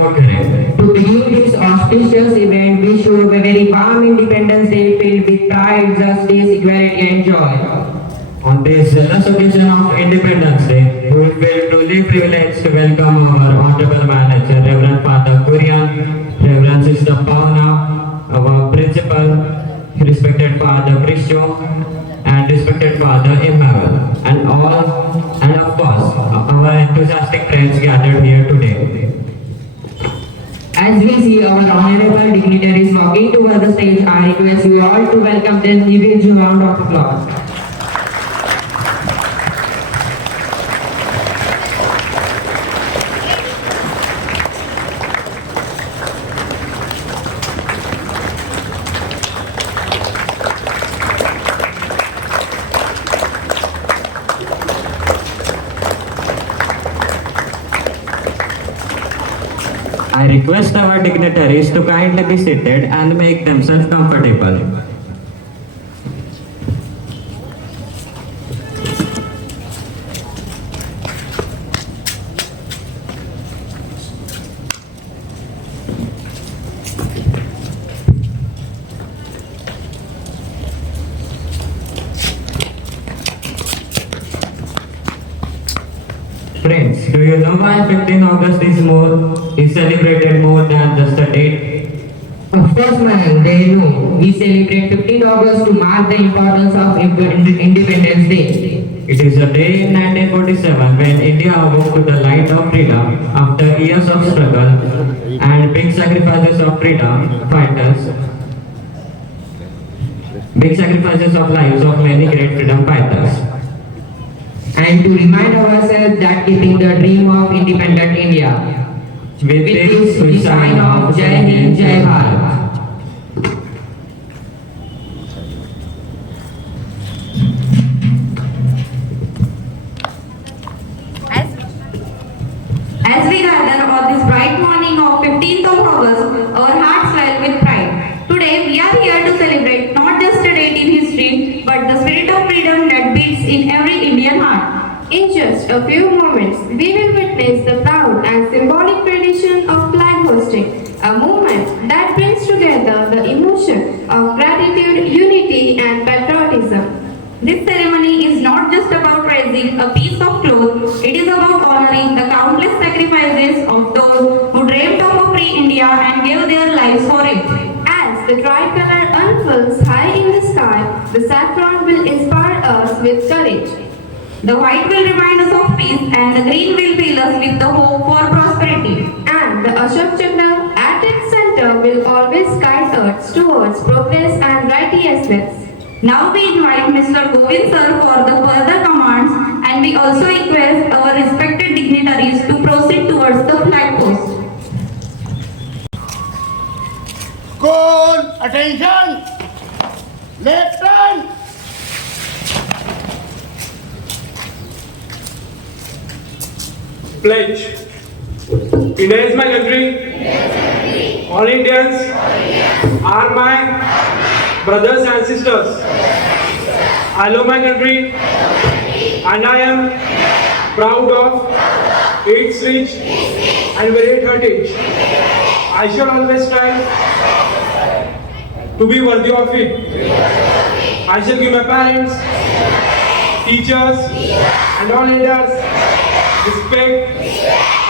Support करें। To begin this auspicious event, we show a very warm Independence Day filled with pride, justice, equality, and joy. On this zealous occasion of Independence Day, we feel truly privileged to welcome our Honorable Manager, Reverend Father Kurian, Reverend Sister Pauna, our Principal, respected Father Christo, and respected Father Emmanuel, and of course, our enthusiastic friends gathered here today. As we see our honorable dignitaries walking towards the stage, I request you all to welcome them with a round of applause. I request our dignitaries to kindly be seated and make themselves comfortable. Friends, do you know why 15 August is celebrated more than just a date? Of course, man, they know. We celebrate 15 August to mark the importance of Independence Day. It is a day in 1947 when India awoke to the light of freedom after years of struggle and big sacrifices of freedom fighters, big sacrifices of lives of many great freedom fighters. And to remind ourselves that keeping the dream of independent India. With this, we sign off. Jai Hind, Jai Bharat. As we gather on this bright morning of 15th of August, our hearts swell with pride. Today, we are here to celebrate not just a date in history, but the spirit of freedom that beats in every Indian heart. In just a few moments, we will witness the proud and symbolic tradition of flag hosting, a movement that brings together the emotion of gratitude, unity, and patriotism. This ceremony is not just about raising a piece of cloth, it is about honoring the countless sacrifices of those who dreamed of a free India and gave their lives for it. As the tricolor unfurls high in the sky, the saffron will inspire us with courage. The white will remind us of peace and the green will fill us with the hope for prosperity. And the Ashok Chakra at its center will always guide us towards progress and righteousness. Now we invite Mr. Govind sir for the further commands, and we also request our respected dignitaries to proceed towards the flag post. Call attention! Left turn! Pledge. India is my country. All Indians are my brothers and sisters. I love my country and I am proud of its rich and varied heritage. I shall always strive to be worthy of it. I shall give my parents, teachers, and all Indians respect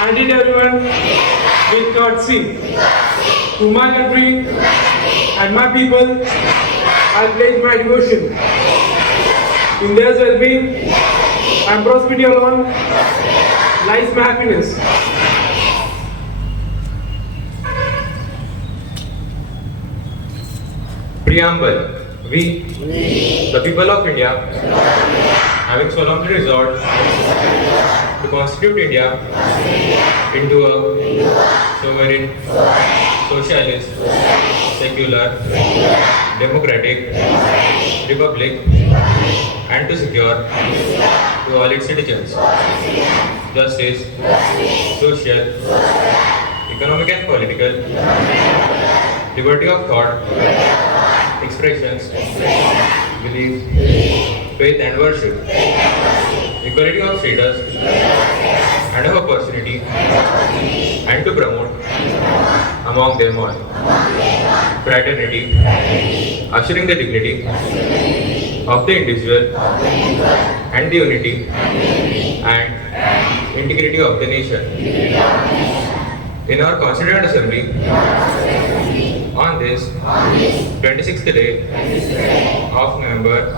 and treat everyone with courtesy. To my country and my people, I pledge my devotion. In their well-being and prosperity alone lies my happiness. Preamble. We, the people of India, having solemnly resolved to constitute India into a sovereign, socialist, secular, democratic republic, and to secure to all its citizens justice, social, economic and political, liberty of thought, expressions, beliefs, faith and worship, equality of status and of opportunity, and to to promote among them all fraternity, ushering the dignity of the individual and the unity and integrity of the nation. In our Constituent Assembly, on this 26th day of November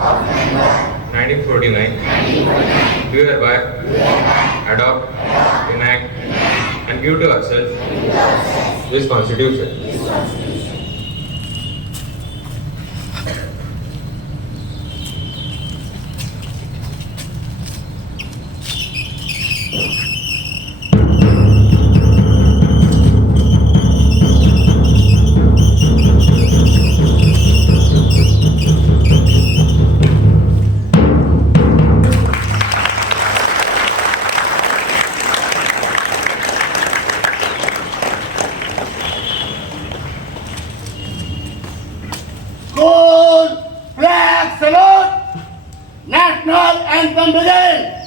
1949, we hereby adopt, enact, and give to ourselves this Constitution. School flag salute. National anthem begin.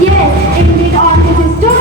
Yes, indeed, on this historic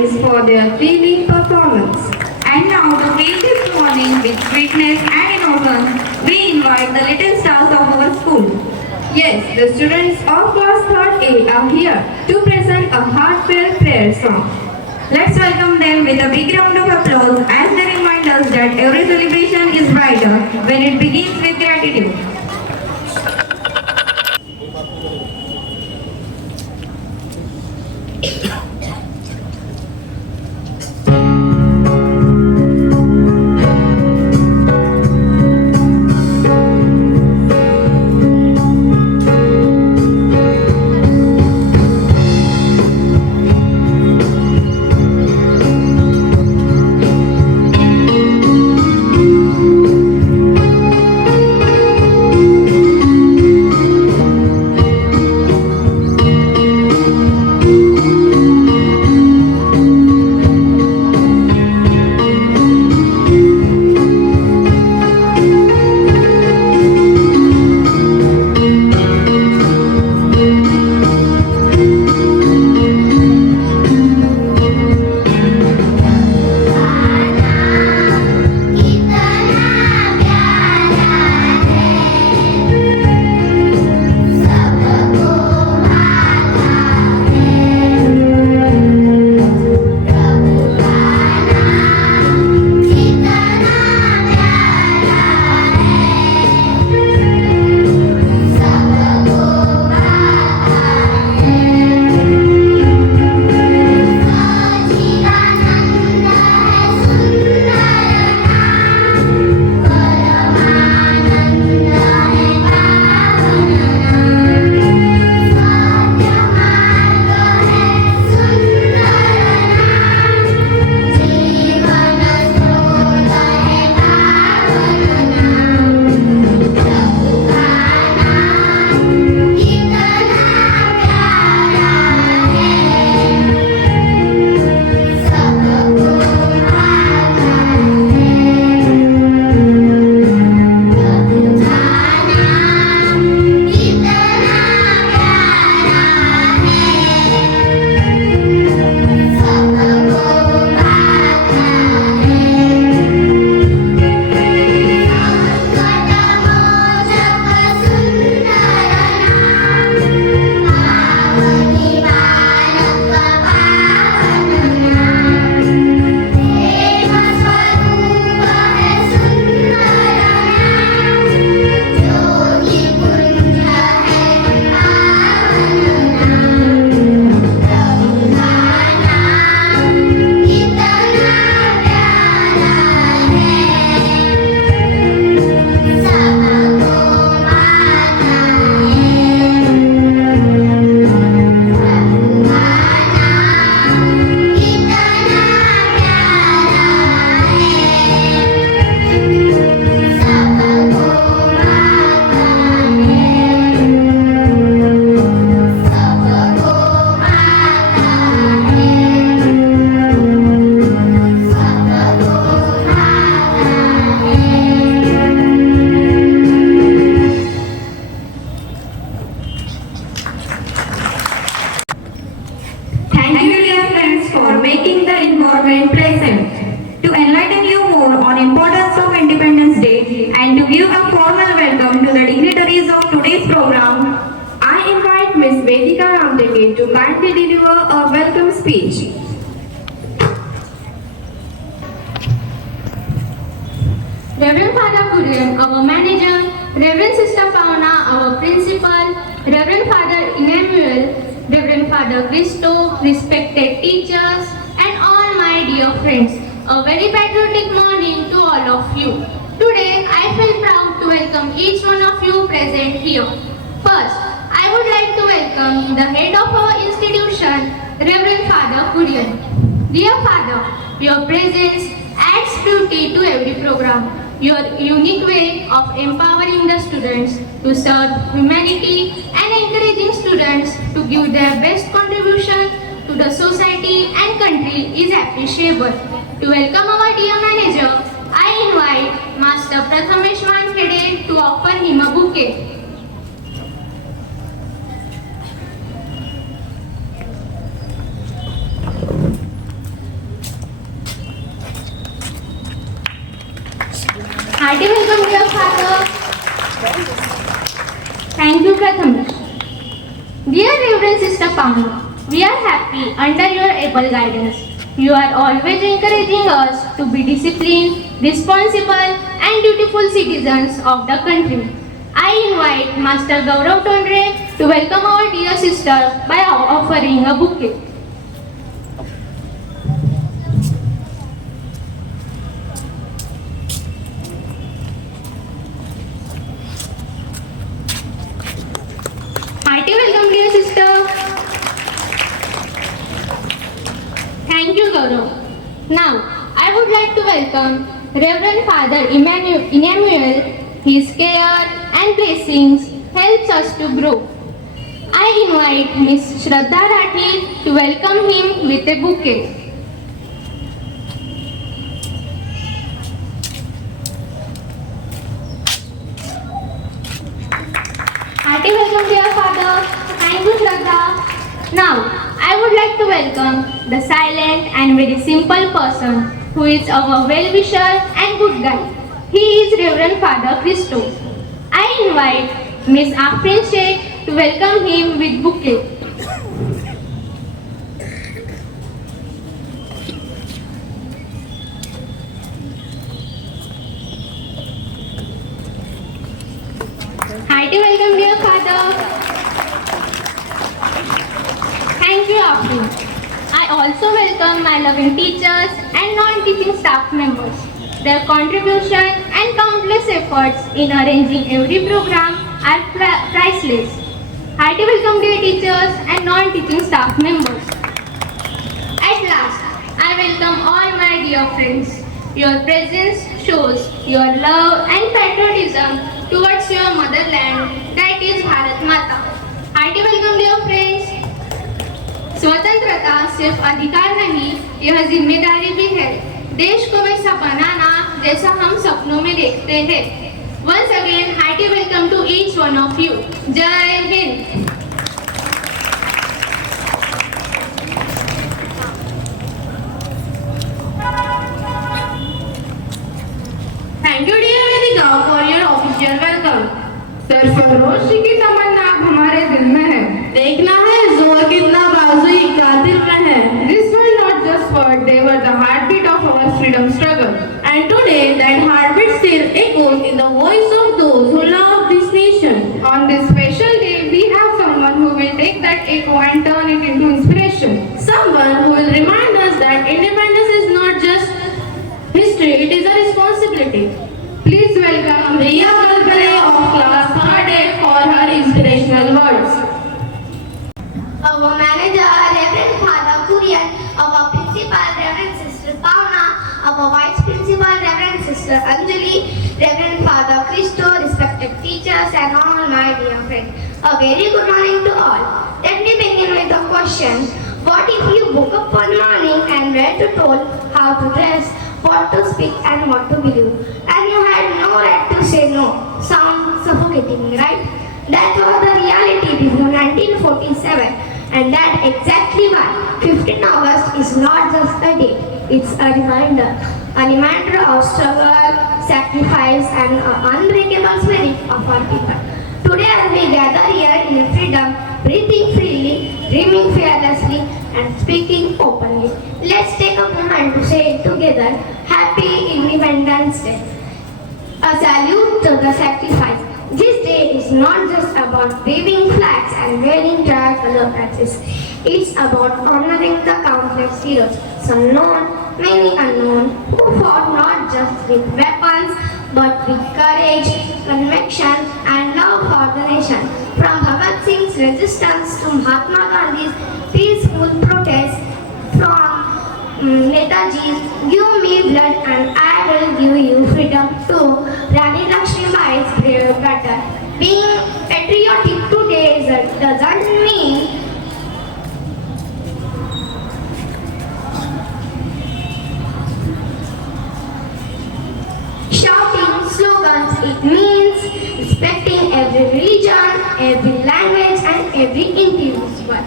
students for their thrilling performance. And now to fill this morning with sweetness and innocence, we invite the little stars of our school. Yes, the students of class 3rd A are here to present a heartfelt prayer song. Let's welcome them with a big round of applause as they remind us that every celebration is brighter when it begins with gratitude. Thank you, dear friends, for making the environment pleasant. To enlighten you more on importance of Independence Day and to give a formal welcome to the dignitaries of today's program, I invite Ms. Vedika Ramdeke to kindly deliver a welcome speech. Reverend Father Kurian, our manager, Reverend Sister Pauna, our principal, Reverend Father Emmanuel, Reverend Father Christo, respected teachers, and all my dear friends, a very patriotic morning to all of you. Today, I feel proud to welcome each one of you present here. First, I would like to welcome the head of our institution, Reverend Father Kurian. Dear Father, your presence adds beauty to every program. Your unique way of empowering the students to serve humanity and encouraging students to give their best contribution to the society and country is appreciable. To welcome our dear manager, I invite Master Prathamesh Wankhede to offer him a bouquet. Hearty welcome, dear Father. Thank you, Prathamesh. Dear Reverend Sister Pamela, we are happy under your able guidance. You are always encouraging us to be disciplined, responsible, and dutiful citizens of the country. I invite Master Gaurav Tondre to welcome our dear sister by offering a bouquet. Hearty welcome, dear sister. Thank you, Gaurav. Now, I would like to welcome Reverend Father Emmanuel. His care and blessings helps us to grow. I invite Miss Shraddha Rathi to welcome him with a bouquet. Hearty welcome, dear Father. Thank you, Shraddha. Now, I would like to welcome the silent and very simple person who is our well-wisher and good guide. He is Reverend Father Christo. I invite Miss Afrin Sheikh to welcome him with bouquet. Hearty welcome, dear Father. Thank you, Afrin. I also welcome my loving teachers and non-teaching staff members. Their contribution and countless efforts in arranging every program are priceless. Hearty welcome, dear teachers and non-teaching staff members. At last, I welcome all my dear friends. Your presence shows your love and patriotism towards your motherland, that is Bharat Mata. Hearty welcome, dear friends. स्वतंत्रता सिर्फ अधिकार नहीं, यह जिम्मेदारी भी है. देश को वैसा बनाना जैसा हम सपनों में देखते हैं. Once again, hearty welcome to each one of you. Jai Hind. Thank you, dear Vedika, for your official welcome. Sarfarosh की तमन्ना हमारे दिल में है. देखना है जोर कितना बाजुई कातिल में है. This were not just words, they were the heartbeat of our freedom struggle. And today, that heartbeat still echoes in the voice of those who love this nation. On this special day, we have someone who will take that echo and turn it into inspiration. Someone who will remind us that independence is not just history, it is a responsibility. Please welcome Riya Kalpale of class 3rd A for her inspirational words. Our manager, Reverend Father Kurian, our principal, Reverend Sister Pauna, our vice principal, Reverend Sister Anjali, Reverend Father Christo, respected teachers and all my dear friends. A very good morning to all. Let me begin with a question. What if you woke up one morning and were to told how to dress, what to speak and what to believe, and you had no right to say no? Sounds suffocating, right? That was the reality before 1947, and that exactly why 15 August is not just a date, it's a reminder of struggle, sacrifice and an unbreakable spirit of our people. Today as we gather here in freedom, breathing freely, dreaming fearlessly and speaking openly, let's take a moment to say it together, Happy Independence Day. A salute to the sacrifice. This day is not just about waving flags and wearing tricolor patches. It's about honoring the countless heroes, some known, many unknown, who fought not just with weapons but with courage, conviction and love for the nation. From Bhagat Singh's resistance to Mahatma Gandhi's peaceful protest, from Netaji's "Give me blood and I will give you freedom" to Rani Lakshmibai's brave battle. Being patriotic today doesn't mean shouting slogans. It means respecting every religion, every language and every individual.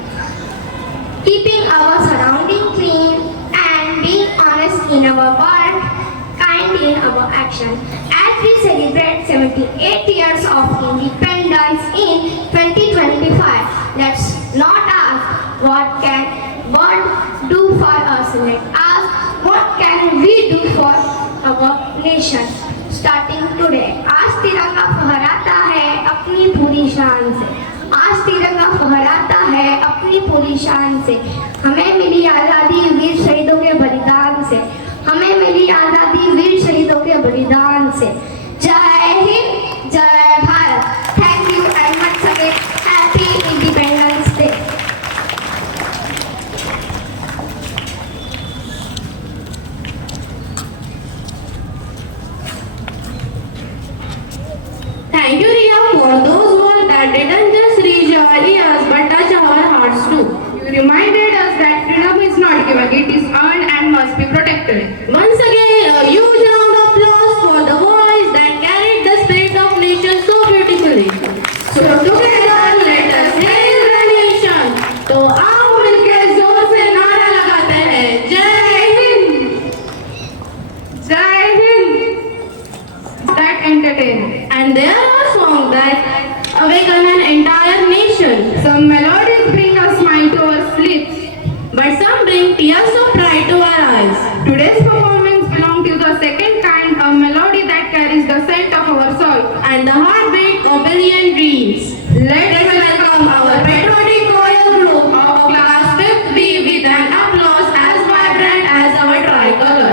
Keeping our surrounding clean and being honest in our work, kind in our action. As we celebrate 78 years of independence in 2025, let's not ask what can God do for us. Let's ask what can we do for our nation. Starting today, आज तिरंगा फहराता है अपनी पूरी शान से. आज तिरंगा फहराता है अपनी पूरी शान से. हमें मिली आज़ादी वीर शहीदों के बलिदान से. हमें मिली आज़ादी वीर शहीदों के बलिदान से. जय हिंद, जय Bharat. Thank you and once again happy independence day. Thank you, Riya, for those words that didn't just reach our ears but touch our hearts too. You reminded us that freedom is not given, it is earned and must be protected. Once again, a huge round of applause for the voice that carried the spirit of nation so beautifully. So together, let us hail the nation. तो आओ मिलकर जोर से नारा लगाते हैं, जय हिंद, जय Hind. That entertain. And there are songs that awaken an entire nation. Some melodies bring a smile to our lips, but some bring tears of pride to our eyes. Today's performance belongs to the second kind, a melody that carries the scent of our soul and the heartbeat of billion dreams. Let's welcome our patriotic choir group of class 5th B with an applause as vibrant as our tricolor.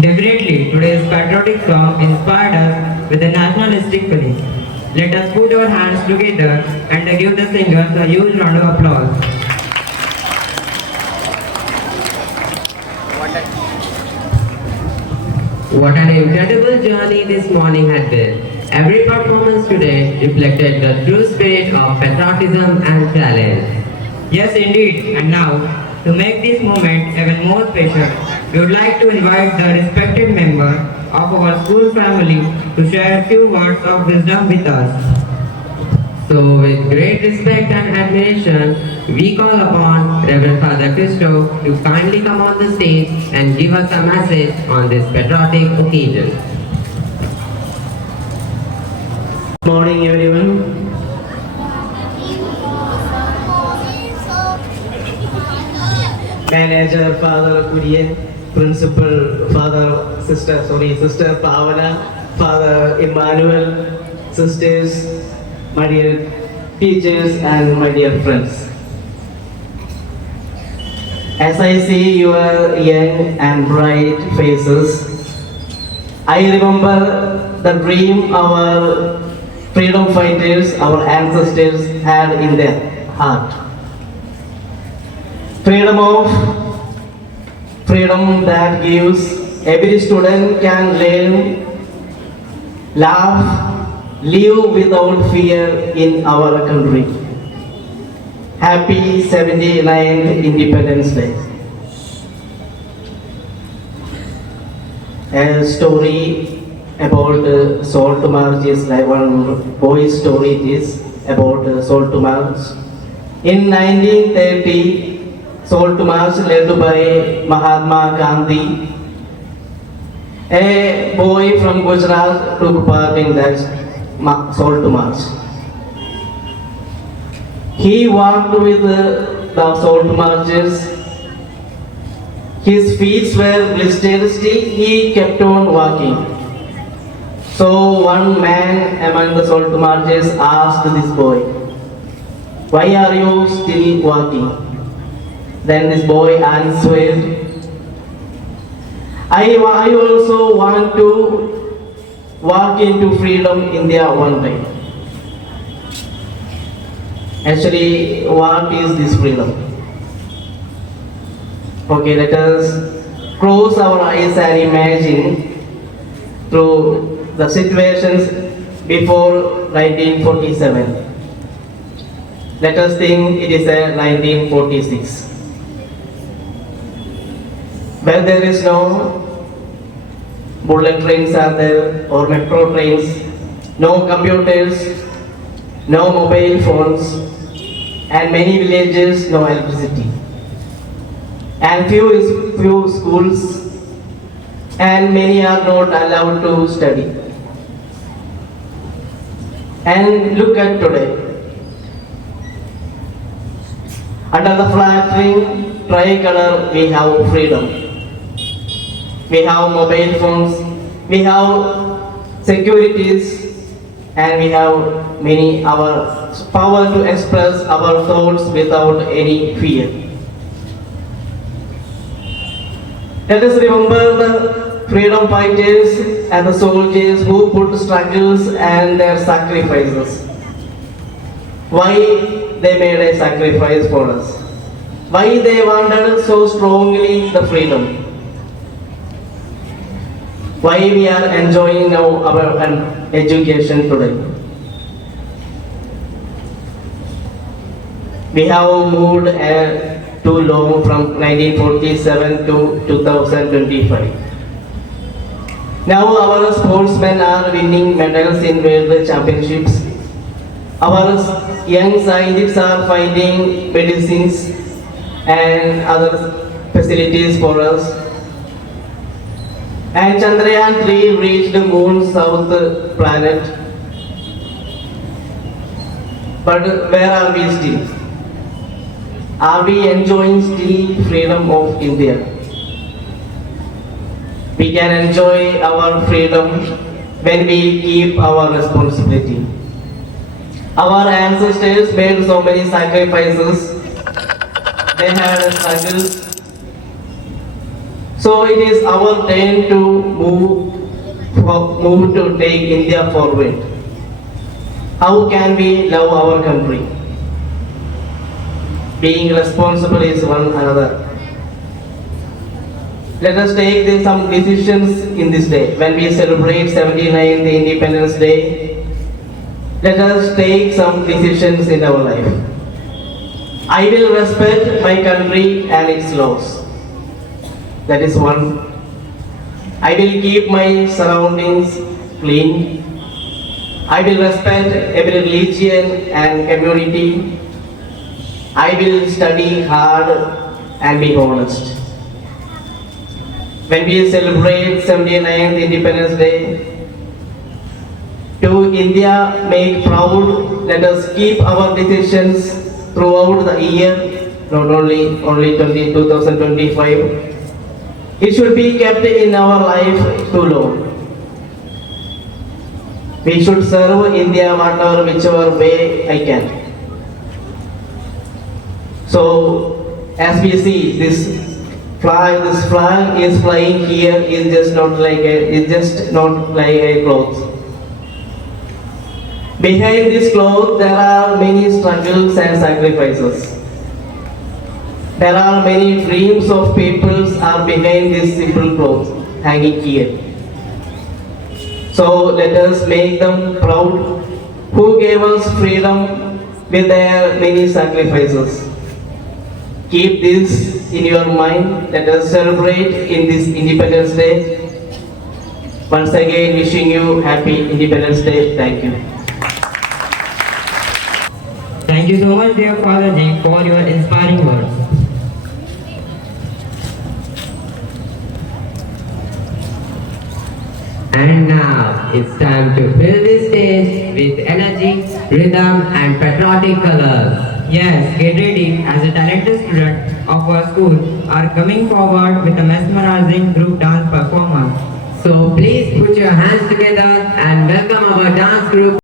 Definitely, today's patriotic song inspired us with a nationalistic feeling. Let us put our hands together and give the singers a huge round of applause. What an incredible journey this morning had been. Every performance today reflected the true spirit of patriotism and challenge. Yes, indeed. And now, to make this moment even more special, we would like to invite the respected member of our school family to share a few words of wisdom with us. So, with great respect and admiration, we call upon Reverend Father Christo to kindly come on the stage and give us a message on this patriotic occasion. Good morning, everyone. Manager Father Kurian, Principal Sister Pavana, Father Emmanuel, sisters, my dear teachers and my dear friends. As I see your young and bright faces, I remember the dream our freedom fighters, our ancestors had in their heart. Freedom that gives every student can learn, laugh, live without fear in our country. Happy 79th Independence Day. A story about Salt March is like one boy's story. It is about Salt March. In 1930, Salt March led by Mahatma Gandhi. A boy from Gujarat took part in that Salt March. He walked with the Salt Marchers. His feet were blistered, still he kept on walking. So one man among the Salt Marchers asked this boy, "Why are you still walking?" Then this boy answered, I also want to walk into freedom India one day. Actually, what is this freedom? Okay, let us close our eyes and imagine through the situations before 1947. Let us think it is a 1946. Where there is no bullet trains are there or metro trains, no computers, no mobile phones, and many villages no electricity, and few schools, and many are not allowed to study. And look at today. Under the flattering tricolor, we have freedom. We have mobile phones, we have securities, and we have our power to express our thoughts without any fear. Let us remember the freedom fighters and the soldiers who put struggles and their sacrifices. Why they made a sacrifice for us? Why they wanted so strongly the freedom? Why we are enjoying now our education today? We have moved too long from 1947 to 2025. Now our sportsmen are winning medals in world championships. Our young scientists are finding medicines and other facilities for us. And Chandrayaan 3 reached the moon south planet. But where are we still? Are we enjoying still freedom of India? We can enjoy our freedom when we keep our responsibility. Our ancestors made so many sacrifices. They had struggles. So it is our turn to move to take India forward. How can we love our country? Being responsible is one another. Let us take some decisions in this day. When we celebrate 79th Independence Day, let us take some decisions in our life. I will respect my country and its laws. That is one. I will keep my surroundings clean. I will respect every religion and community. I will study hard and be honest. When we celebrate 79th Independence Day, to India make proud, let us keep our decisions throughout the year, not only 2025. It should be kept in our life too long. We should serve India whichever way I can. So, as we see, this flag is flying here is just not like a cloth. Behind this cloth, there are many struggles and sacrifices. There are many dreams of peoples are behind this simple cloth hanging here. So let us make them proud who gave us freedom with their many sacrifices. Keep this in your mind. Let us celebrate in this Independence Day. Once again, wishing you happy Independence Day. Thank you. Thank you so much, dear Father Ji, for your inspiring words. And now it's time to fill this stage with energy, rhythm, and patriotic colors. Yes, get ready as a talented student of our school are coming forward with a mesmerizing group dance performance. So please put your hands together and welcome our dance group.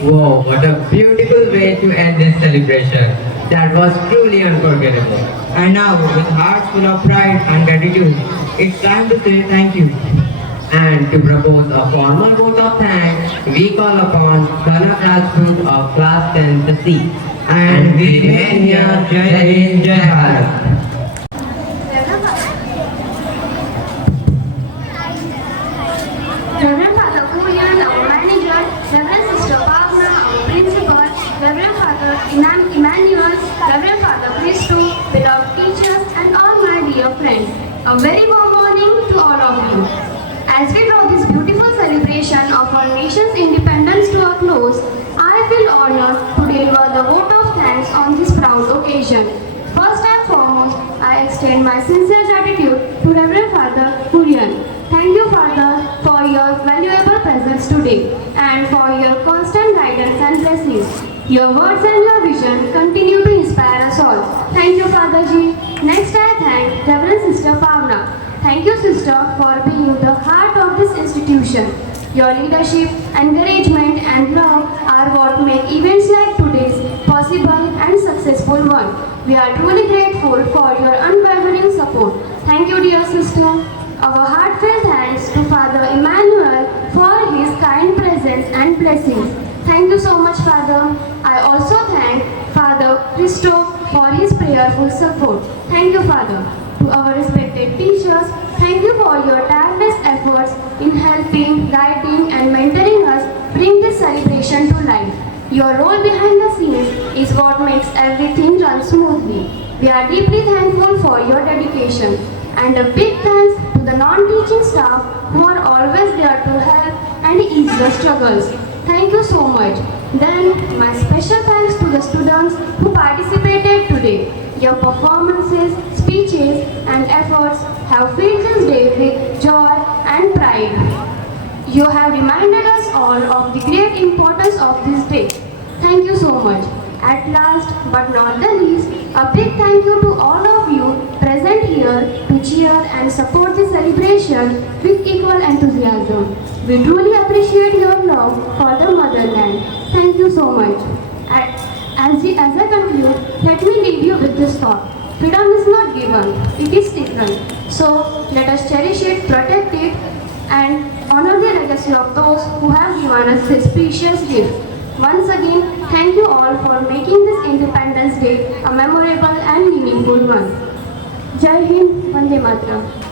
Wow, what a beautiful way to end this celebration. That was truly unforgettable. And now, with hearts full of pride and gratitude, it's time to say thank you. And to propose a formal vote of thanks, we call upon Kanak Rajput of Class 10th C. And we remain here, Jai Hind, Jai Bharat. Reverend Father Kurian, our manager, Reverend Sister Pavna, our principal, Reverend Father Inam Reverend Father Christo, beloved teachers, and all my dear friends. A very warm morning to all of you. As we draw this beautiful celebration of our nation's independence to a close, I feel honored to deliver the vote of thanks on this proud occasion. First and foremost, I extend my sincere gratitude to Reverend Father Kurian. Thank you, Father, for your valuable presence today and for your constant guidance and blessings. Your words and your vision continue to inspire us all. Thank you, Father Ji. Next, I thank Reverend Sister Pavna. Thank you, Sister, for being the heart of this institution. Your leadership, encouragement, and love are what make events like today's possible and successful one. We are truly grateful for your unwavering support. Thank you, dear sister. Our heartfelt thanks to Father Emmanuel for his kind presence and blessings. Thank you so much, Father. I also thank Father Christo for his prayerful support. Thank you, Father. To our respected teachers, thank you for your tireless efforts in helping, guiding, and mentoring us bring this celebration to life. Your role behind the scenes is what makes everything run smoothly. We are deeply thankful for your dedication. And a big thanks to the non-teaching staff who are always there to help and ease the struggles. Thank you so much. Then, my special thanks to the students who participated today. Your performances, speeches, and efforts have filled this day with joy and pride. You have reminded us all of the great importance of this day. Thank you so much. At last, but not the least, a big thank you to all of you present here to cheer and support the celebration with equal enthusiasm. We truly appreciate your love for the motherland. Thank you so much. As I conclude, let me leave you with this thought. Freedom is not given, it is taken. So, let us cherish it, protect it, and honor the legacy of those who have given us this precious gift. Once again, thank you all for making this Independence Day a memorable and meaningful one. Jai Hind, Vande Mataram.